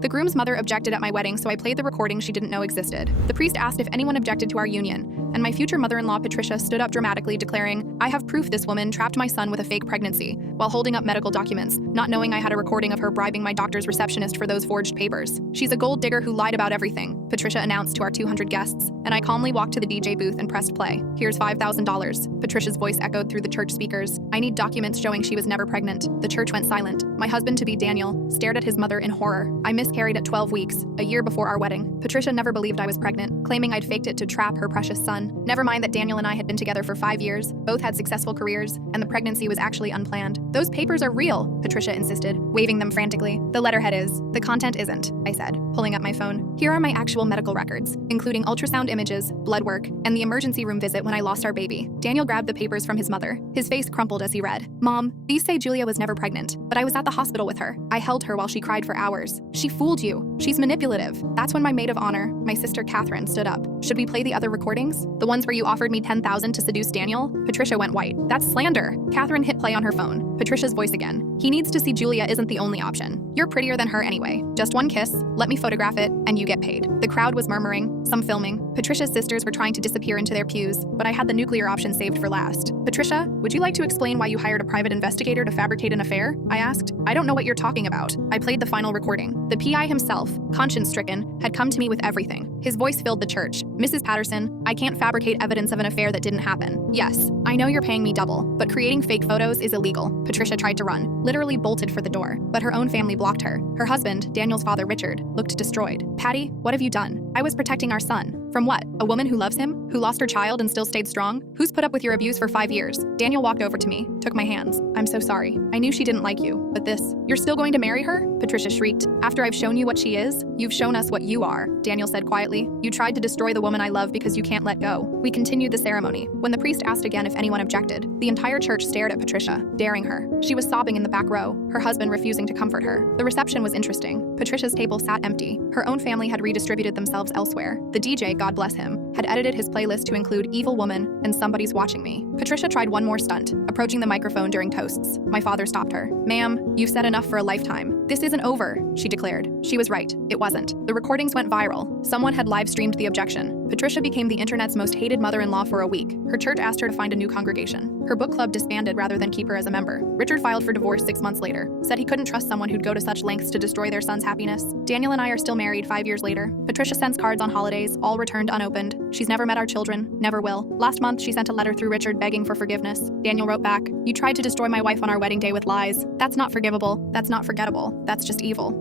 The groom's mother objected at my wedding, so I played the recording she didn't know existed. The priest asked if anyone objected to our union, and my future mother-in-law Patricia stood up dramatically, declaring, "I have proof this woman trapped my son with a fake pregnancy," while holding up medical documents, not knowing I had a recording of her bribing my doctor's receptionist for those forged papers. "She's a gold digger who lied about everything," Patricia announced to our 200 guests, and I calmly walked to the DJ booth and pressed play. "Here's $5,000. Patricia's voice echoed through the church speakers. "I need documents showing she was never pregnant." The church went silent. My husband-to-be Daniel stared at his mother in horror. "I miscarried at 12 weeks, a year before our wedding." Patricia never believed I was pregnant, claiming I'd faked it to trap her precious son. Never mind that Daniel and I had been together for 5 years, both had successful careers, and the pregnancy was actually unplanned. "Those papers are real," Patricia insisted, waving them frantically. "The letterhead is. The content isn't," I said, pulling up my phone. "Here are my actual medical records, including ultrasound images, blood work, and the emergency room visit when I lost our baby." Daniel grabbed the papers from his mother. His face crumpled as he read. "Mom, these say Julia was never pregnant, but I was at the hospital with her. I held her while she cried for hours. She fooled you. She's manipulative." That's when my maid of honor, my sister Catherine, stood up. "Should we play the other recordings? The ones where you offered me $10,000 to seduce Daniel?" Patricia went white. "That's slander." Catherine hit play on her phone. Patricia's voice again. "He needs to see Julia isn't the only option. You're prettier than her anyway. Just one kiss, let me photograph it, and you get paid." The crowd was murmuring, some filming. Patricia's sisters were trying to disappear into their pews, but I had the nuclear option saved for last. "Patricia, would you like to explain why you hired a private investigator to fabricate an affair?" I asked. "I don't know what you're talking about." I played the final recording. The PI himself, conscience-stricken, had come to me with everything. His voice filled the church. "Mrs. Patterson, I can't fabricate evidence of an affair that didn't happen. Yes, I know you're paying me double, but creating fake photos is illegal." Patricia tried to run, literally bolted for the door, but her own family blocked her. Her husband, Daniel's father Richard, looked destroyed. "Patty, what have you done?" "I was protecting our son." "From what? A woman who loves him? Who lost her child and still stayed strong? Who's put up with your abuse for 5 years?" Daniel walked over to me, took my hands. "I'm so sorry. I knew she didn't like you, but this... You're still going to marry her?" Patricia shrieked. "After I've shown you what she is, you've shown us what you are," Daniel said quietly. "You tried to destroy the woman I love because you can't let go." We continued the ceremony. When the priest asked again if anyone objected, the entire church stared at Patricia, daring her. She was sobbing in the back row, her husband refusing to comfort her. The reception was interesting. Patricia's table sat empty. Her own family had redistributed themselves elsewhere. The DJ, God bless him, had edited his playlist to include Evil Woman and Somebody's Watching Me. Patricia tried one more stunt, approaching the microphone during toasts. My father stopped her. "Ma'am, you've said enough for a lifetime. This isn't over," she declared. She was right. It wasn't. The recordings went viral. Someone had live-streamed the objection. Patricia became the internet's most hated mother-in-law for a week. Her church asked her to find a new congregation. Her book club disbanded rather than keep her as a member. Richard filed for divorce 6 months later, said he couldn't trust someone who'd go to such lengths to destroy their son's happiness. Daniel and I are still married 5 years later. Patricia sends cards on holidays, all returned unopened. She's never met our children, never will. Last month, she sent a letter through Richard begging for forgiveness. Daniel wrote back, "You tried to destroy my wife on our wedding day with lies. That's not forgivable. That's not forgettable. That's just evil."